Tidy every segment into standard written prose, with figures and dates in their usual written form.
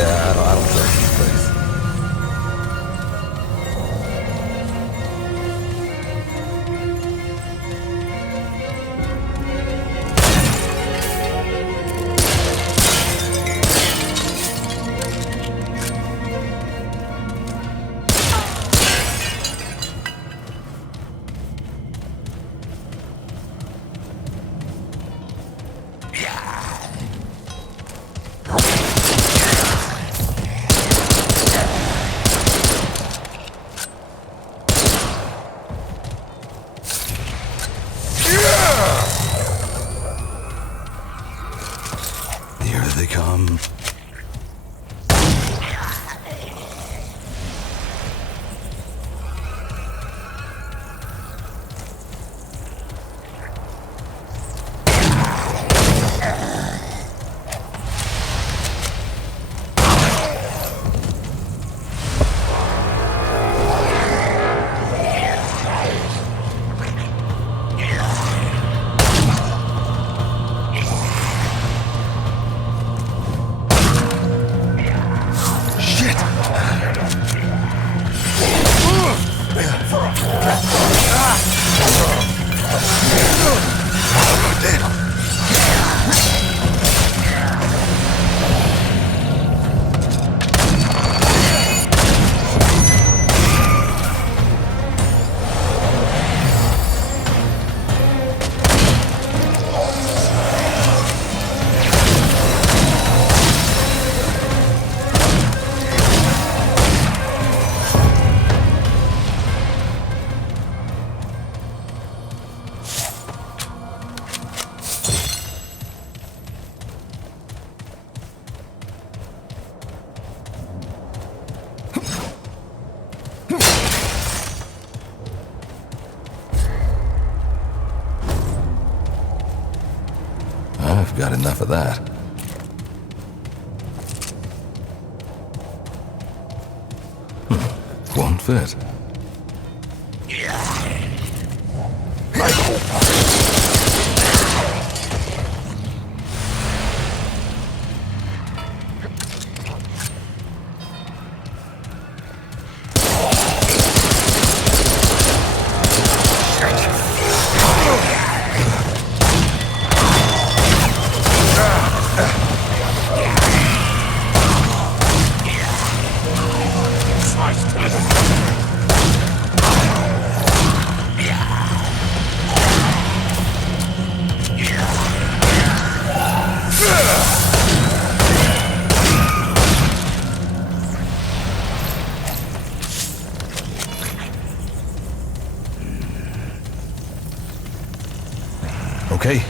Yeah, I don't trust this place. Here they come. I've got enough of that. Won't fit. Okay.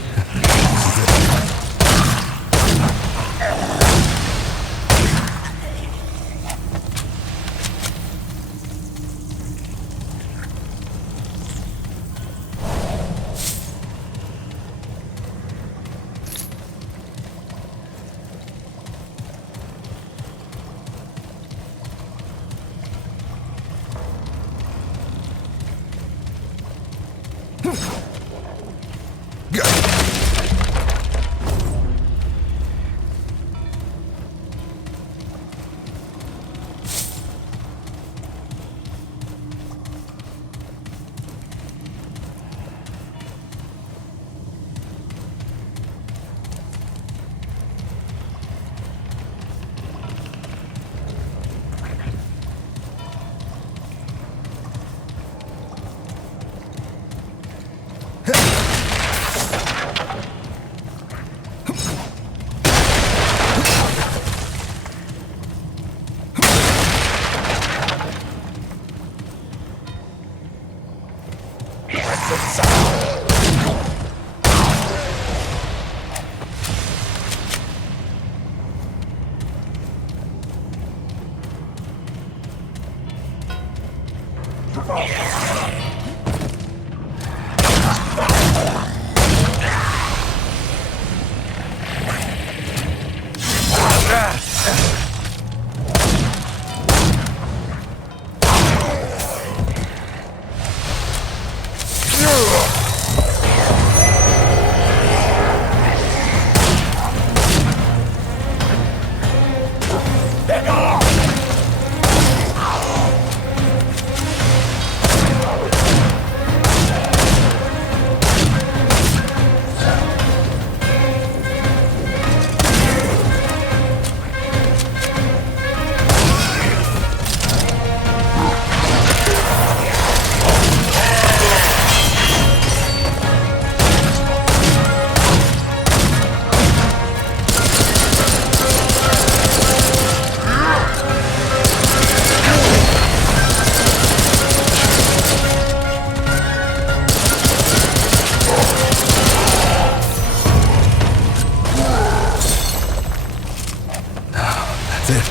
it?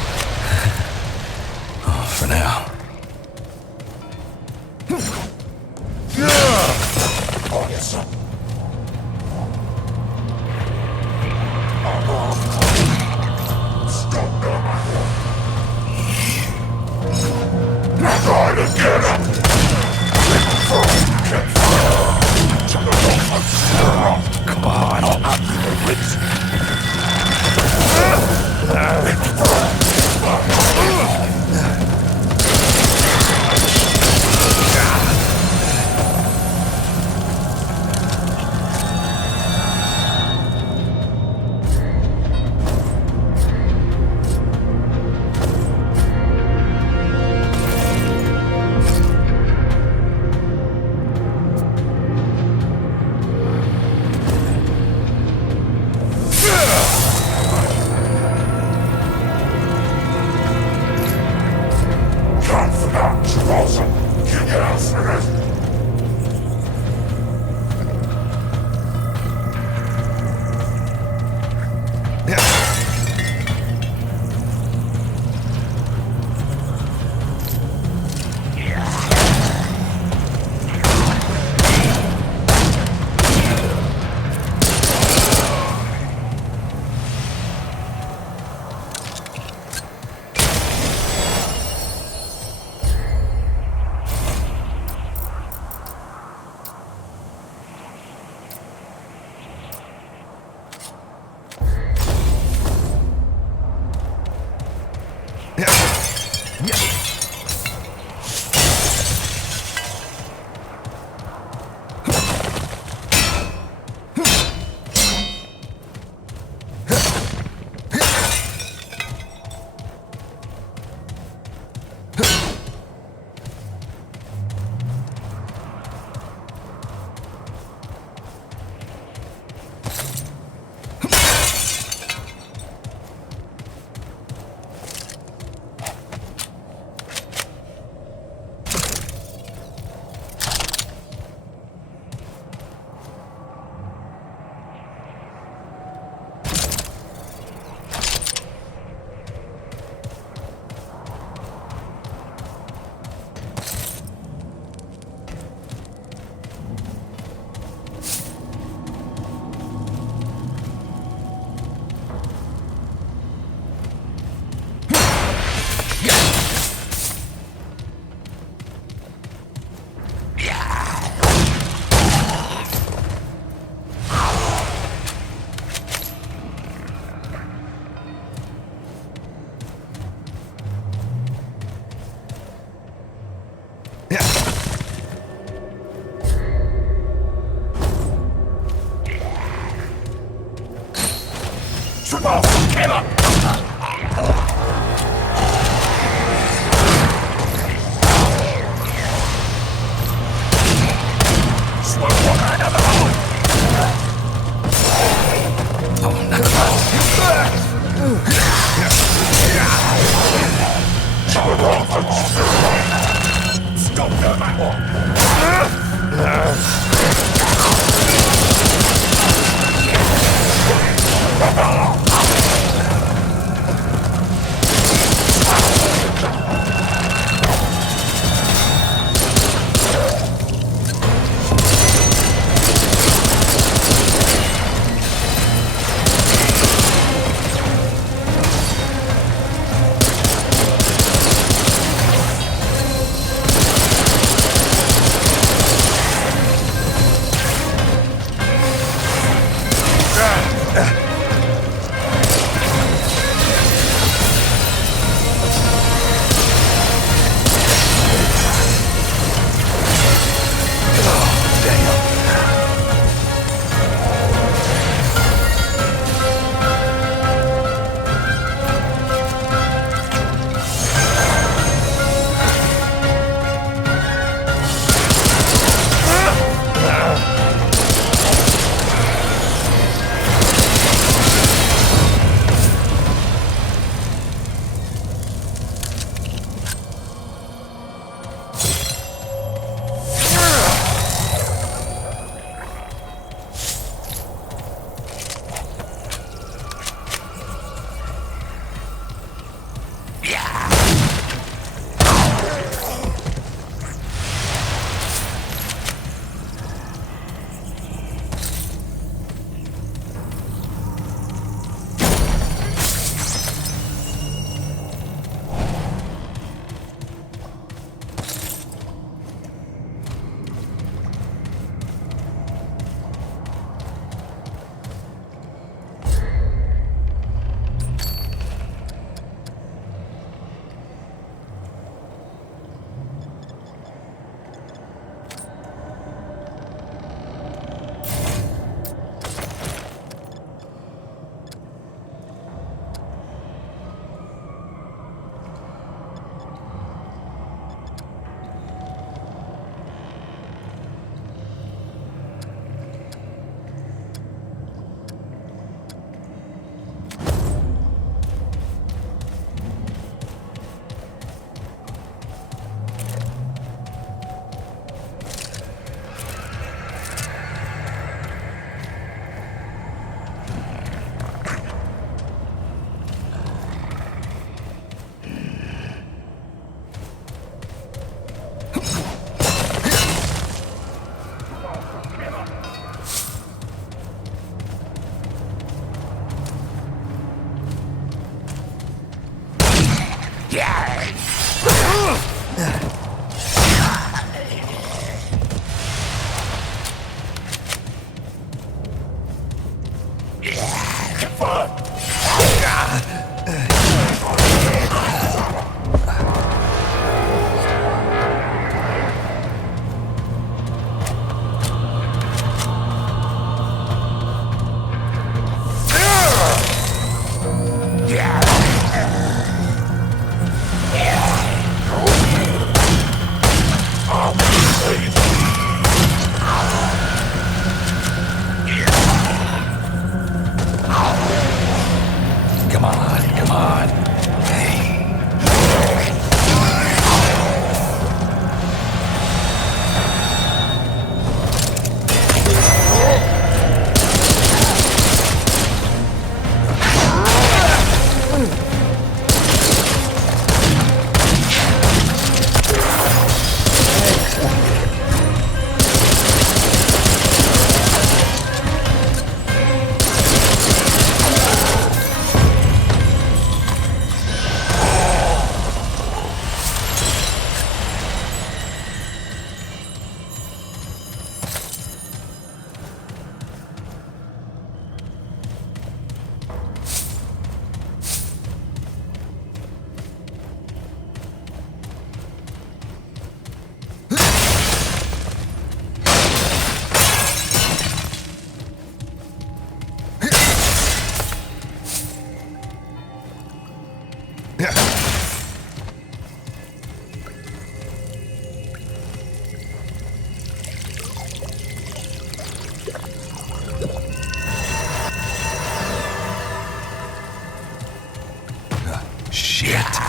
Oh, for now. Come on. Come on, come on. Hey. Shit.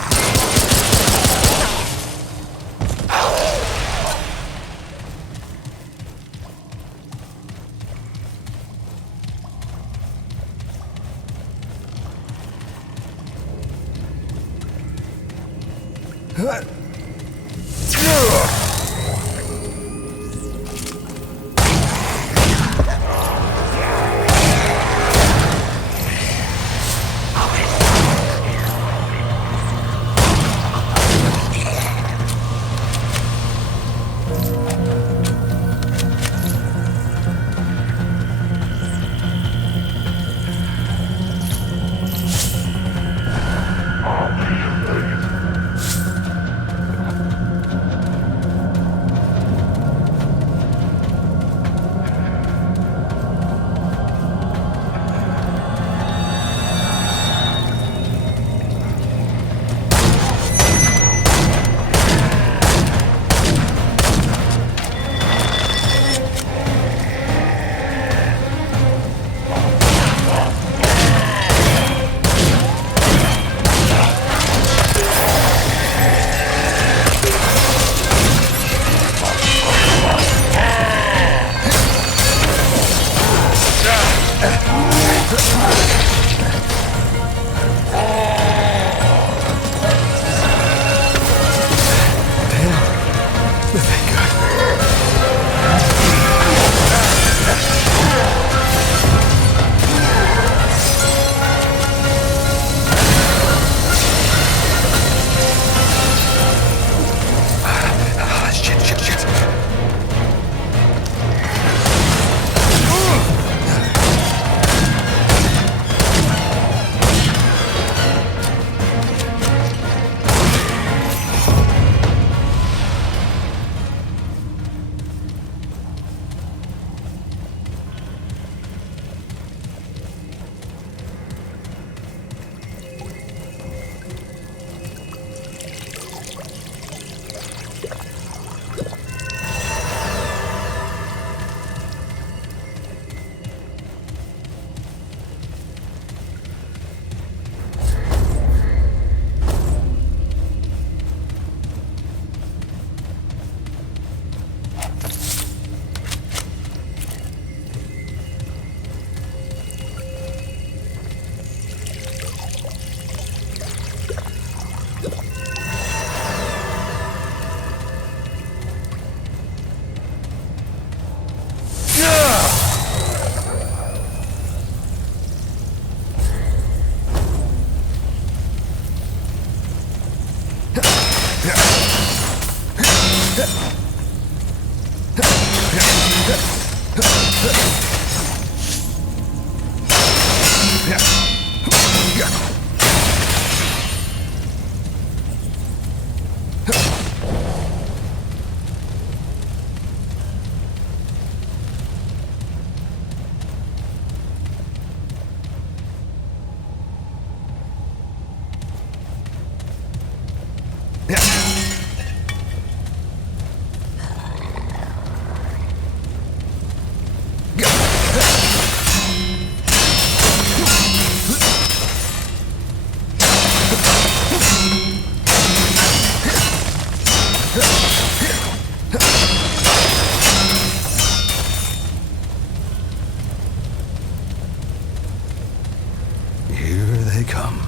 they come.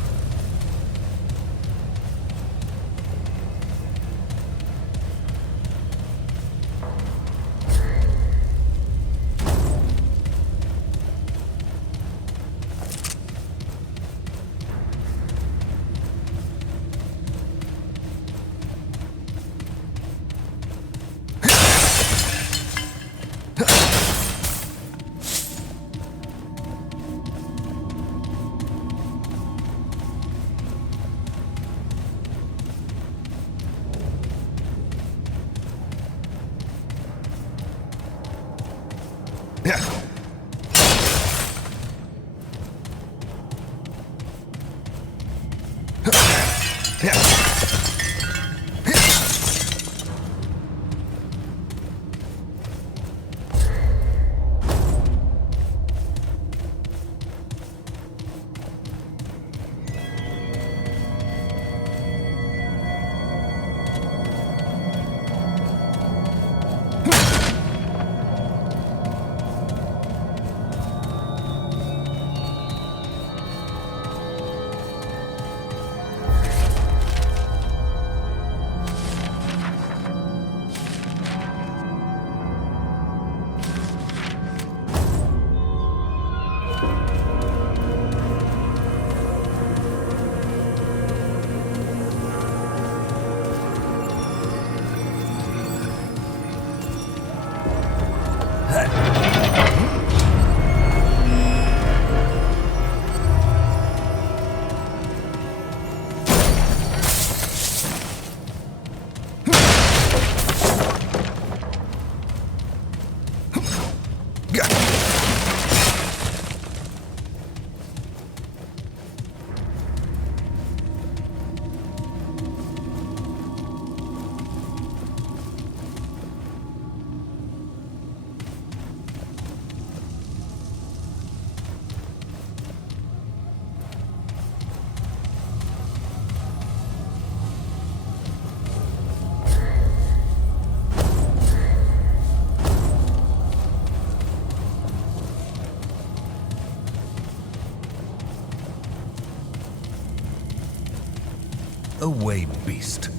Away, beast.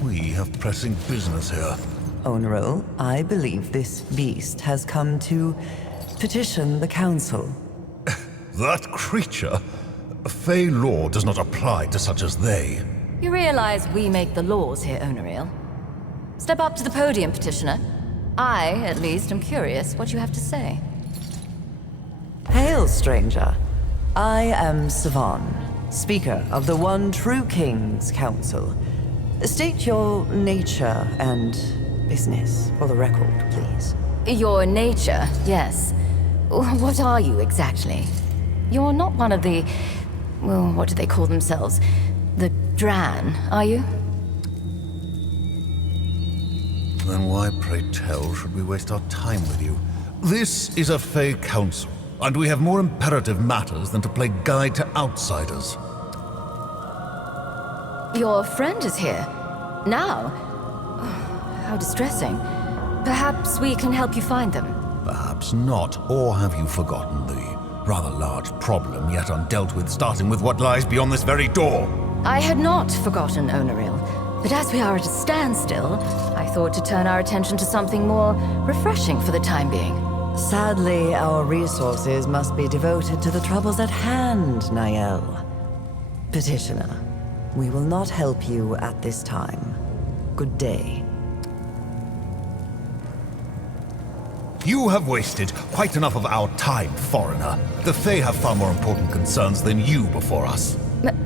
We have pressing business here. Oneril, I believe this beast has come to petition the council. That creature? Fey law does not apply to such as they. You realize we make the laws here, Oneril? Step up to the podium, Petitioner. I, at least, am curious what you have to say. Hail, stranger. I am Savan, Speaker of the One True King's Council. State your nature and business for the record, please. Your nature, yes. What are you exactly? You're not one of the... well, what do they call themselves? The Dran, are you? Then why, pray tell, should we waste our time with you? This is a Fey council, and we have more imperative matters than to play guide to outsiders. Your friend is here. Now? How distressing. Perhaps we can help you find them. Perhaps not, or have you forgotten the rather large problem yet undealt with, starting with what lies beyond this very door? I had not forgotten, Oneril. But as we are at a standstill, I thought to turn our attention to something more refreshing for the time being. Sadly, our resources must be devoted to the troubles at hand, Nael. Petitioner, we will not help you at this time. Good day. You have wasted quite enough of our time, foreigner. The Fae have far more important concerns than you before us.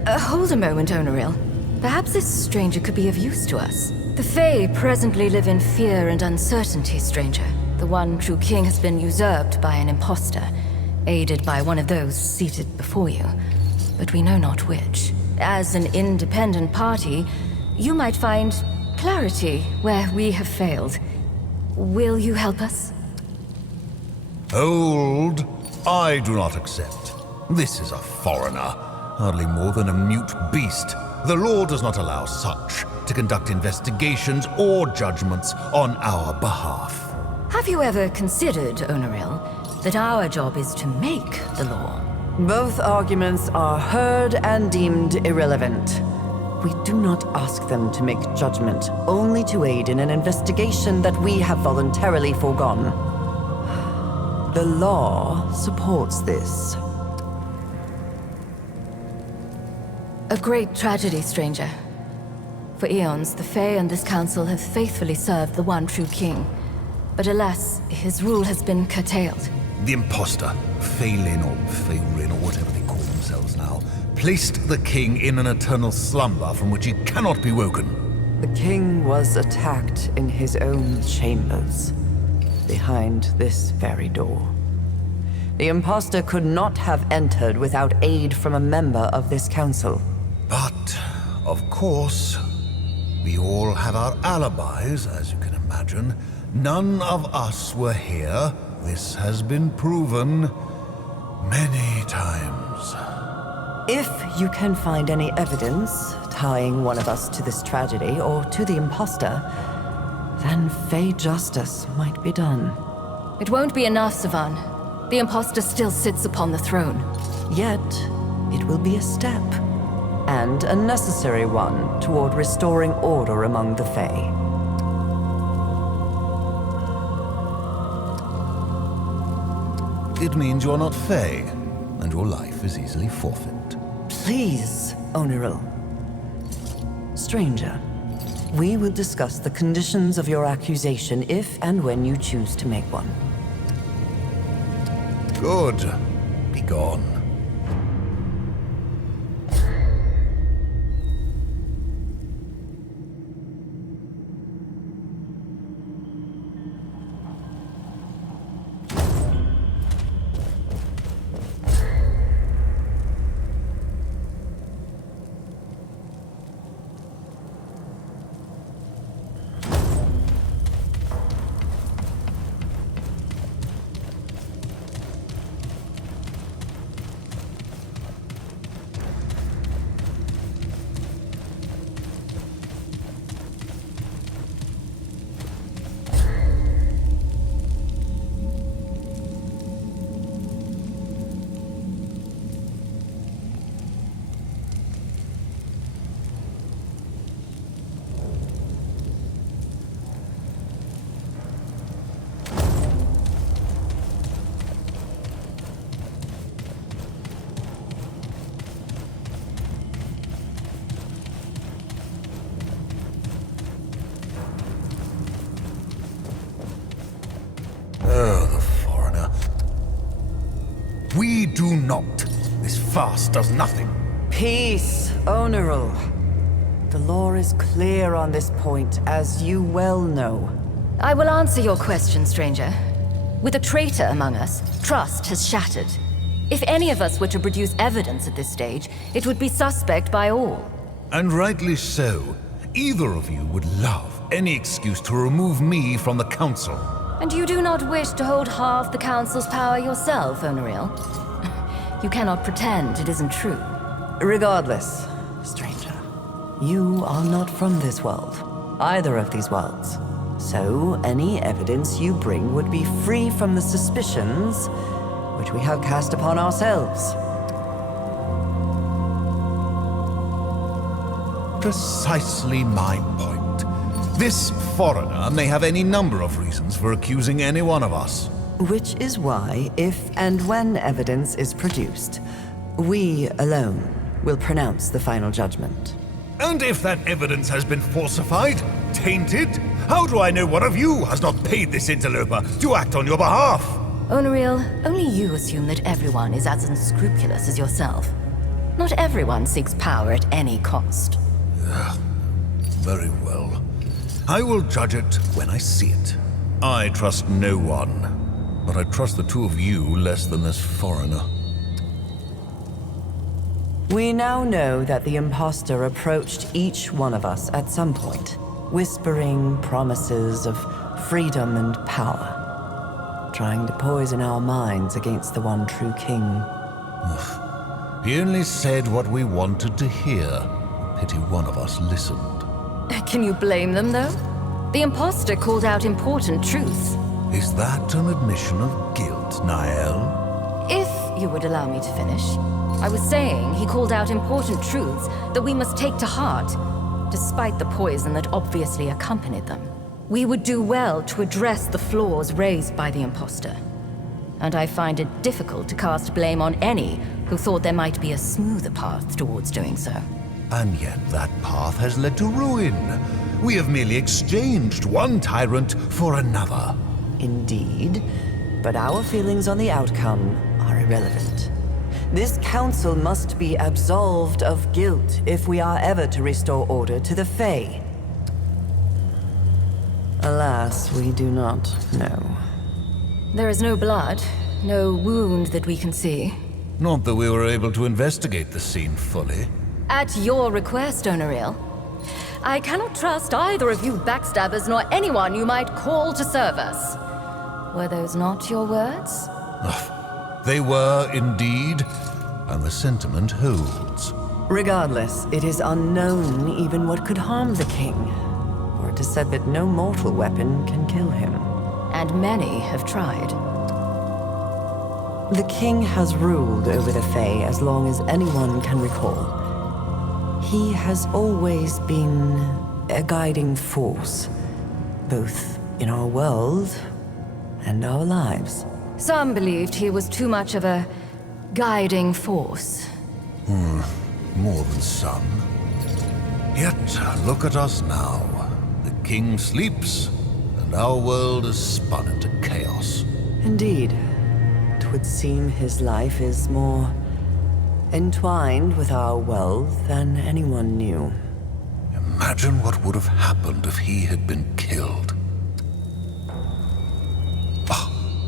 Hold a moment, Oneril. Perhaps this stranger could be of use to us. The Fae presently live in fear and uncertainty, stranger. The One True King has been usurped by an impostor, aided by one of those seated before you. But we know not which. As an independent party, you might find clarity where we have failed. Will you help us? Hold. I do not accept. This is a foreigner, hardly more than a mute beast. The law does not allow such to conduct investigations or judgments on our behalf. Have you ever considered, Oneril, that our job is to make the law, Both arguments are heard and deemed irrelevant. We do not ask them to make judgment, only to aid in an investigation that we have voluntarily foregone. The law supports this. A great tragedy, stranger. For eons, the Fae and this council have faithfully served the one true king. But alas, his rule has been curtailed. The imposter, Phelan or Pherin or whatever they call themselves now, placed the king in an eternal slumber from which he cannot be woken. The king was attacked in his own chambers, behind this very door. The imposter could not have entered without aid from a member of this council. But, of course, we all have our alibis, as you can imagine. None of us were here. This has been proven many times. If you can find any evidence tying one of us to this tragedy or to the imposter, then Fae justice might be done. It won't be enough, Savan. The imposter still sits upon the throne. Yet, it will be a step, and a necessary one toward restoring order among the Fae. It means you're not Fae, and your life is easily forfeit. Please, Oneril. Stranger, we will discuss the conditions of your accusation if and when you choose to make one. Good. Be gone. Oh, the foreigner. We do not. This farce does nothing. Peace, Oneril. The law is clear on this point, as you well know. I will answer your question, stranger. With a traitor among us, trust has shattered. If any of us were to produce evidence at this stage, it would be suspect by all. And rightly so. Either of you would love any excuse to remove me from the council. And you do not wish to hold half the council's power yourself, Oneril? You cannot pretend it isn't true. Regardless, stranger, you are not from this world, either of these worlds. So, any evidence you bring would be free from the suspicions which we have cast upon ourselves. Precisely my point. This foreigner may have any number of reasons for accusing any one of us. Which is why, if and when evidence is produced, we alone will pronounce the final judgment. And if that evidence has been falsified, tainted, how do I know one of you has not paid this interloper to act on your behalf? Oneril, only you assume that everyone is as unscrupulous as yourself. Not everyone seeks power at any cost. Very well. I will judge it when I see it. I trust no one, but I trust the two of you less than this foreigner. We now know that the imposter approached each one of us at some point, whispering promises of freedom and power, trying to poison our minds against the one true king. He only said what we wanted to hear. Pity one of us listened. Can you blame them, though? The imposter called out important truths. Is that an admission of guilt, Nael? If you would allow me to finish. I was saying he called out important truths that we must take to heart, despite the poison that obviously accompanied them. We would do well to address the flaws raised by the imposter. And I find it difficult to cast blame on any who thought there might be a smoother path towards doing so. And yet that path has led to ruin. We have merely exchanged one tyrant for another. Indeed, but our feelings on the outcome are irrelevant. This council must be absolved of guilt if we are ever to restore order to the Fae. Alas, we do not know. There is no blood, no wound that we can see. Not that we were able to investigate the scene fully. At your request, Onariel. I cannot trust either of you backstabbers nor anyone you might call to serve us. Were those not your words? They were indeed, and the sentiment holds. Regardless, it is unknown even what could harm the king. For it is said that no mortal weapon can kill him. And many have tried. The king has ruled over the Fae as long as anyone can recall. He has always been a guiding force, both in our world and our lives. Some believed he was too much of a guiding force. More than some. Yet, look at us now. The king sleeps, and our world is spun into chaos. Indeed. It would seem his life is more entwined with our world than anyone knew. Imagine what would have happened if he had been killed.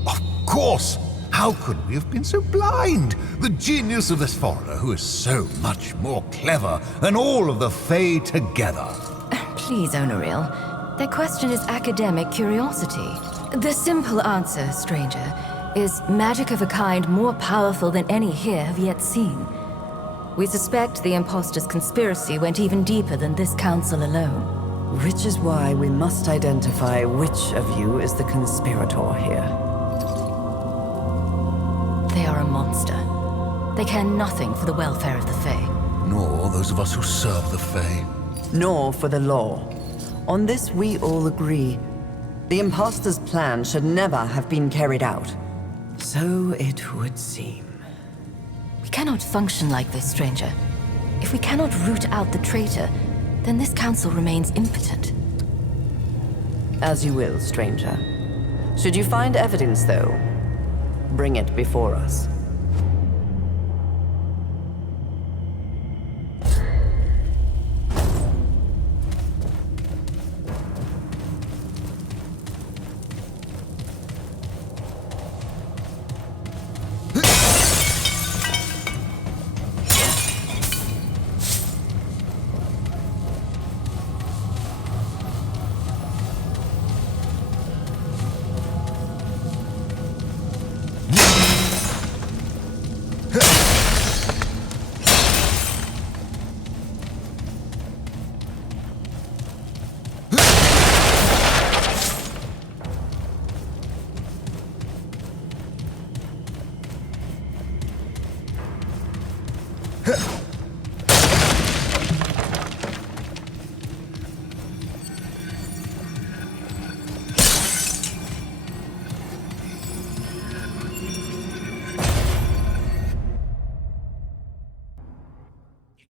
Of course! How could we have been so blind? The genius of this foreigner who is so much more clever than all of the Fae together. Please, Onariel. Their question is academic curiosity. The simple answer, stranger, is magic of a kind more powerful than any here have yet seen. We suspect the imposter's conspiracy went even deeper than this council alone. Which is why we must identify which of you is the conspirator here. They are a monster. They care nothing for the welfare of the Fae. Nor those of us who serve the Fae. Nor for the law. On this we all agree. The imposter's plan should never have been carried out. So it would seem. We cannot function like this, stranger. If we cannot root out the traitor, then this council remains impotent. As you will, stranger. Should you find evidence, though, bring it before us.